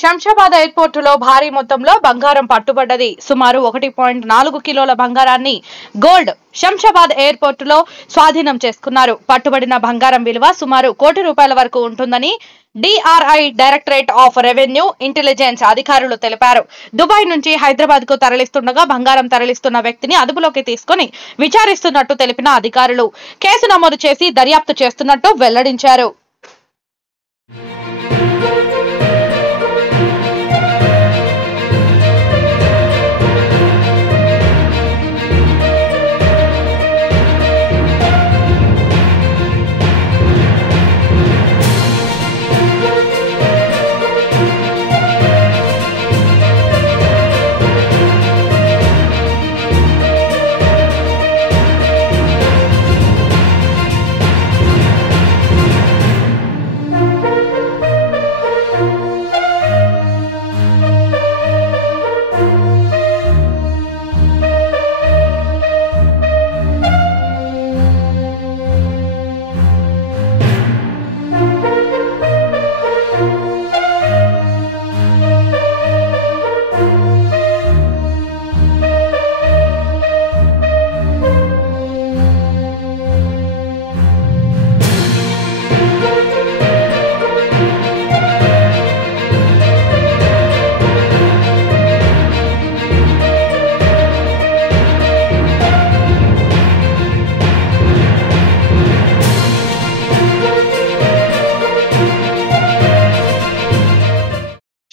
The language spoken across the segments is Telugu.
శంషాబాద్ ఎయిర్పోర్టులో భారీ మొత్తంలో బంగారం పట్టుబడ్డది. సుమారు 1.4 కిలోల బంగారాన్ని గోల్డ్ శంషాబాద్ ఎయిర్పోర్టులో స్వాధీనం చేసుకున్నారు. పట్టుబడిన బంగారం విలువ సుమారు ₹1 కోటి వరకు ఉంటుందని DRI directorate of revenue intelligence అధికారులు తెలిపారు. దుబాయ్ నుంచి హైదరాబాద్ కు తరలిస్తుండగా బంగారం తరలిస్తున్న వ్యక్తిని అదుపులోకి తీసుకుని విచారిస్తున్నట్టు తెలిపిన అధికారులు కేసు నమోదు చేసి దర్యాప్తు చేస్తున్నట్టు వెల్లడించారు.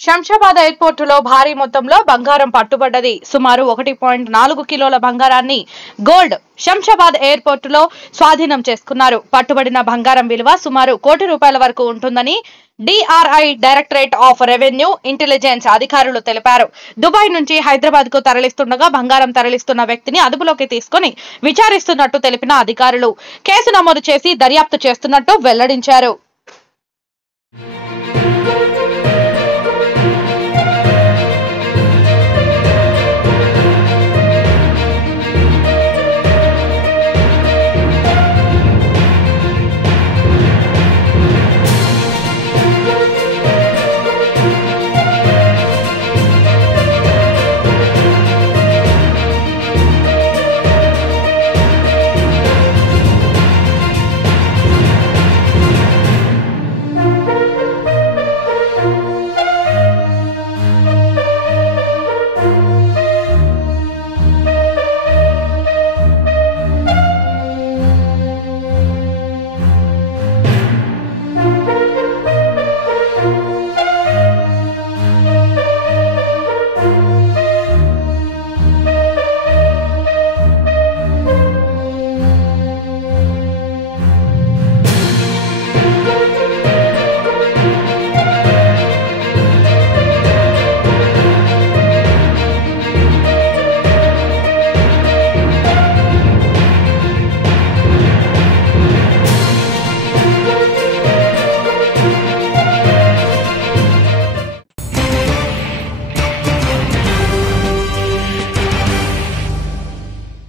శంషాబాద్ ఎయిర్పోర్టులో భారీ మొత్తంలో బంగారం పట్టుబడ్డది. సుమారు 1.4 కిలోల బంగారాన్ని గోల్డ్ శంషాబాద్ ఎయిర్పోర్టులో స్వాధీనం చేసుకున్నారు. పట్టుబడిన బంగారం విలువ సుమారు ₹1 కోటి వరకు ఉంటుందని DRI directorate of revenue intelligence అధికారులు తెలిపారు. దుబాయ్ నుంచి హైదరాబాద్ కు తరలిస్తుండగా బంగారం తరలిస్తున్న వ్యక్తిని అదుపులోకి తీసుకుని విచారిస్తున్నట్టు తెలిపిన అధికారులు కేసు నమోదు చేసి దర్యాప్తు చేస్తున్నట్టు వెల్లడించారు.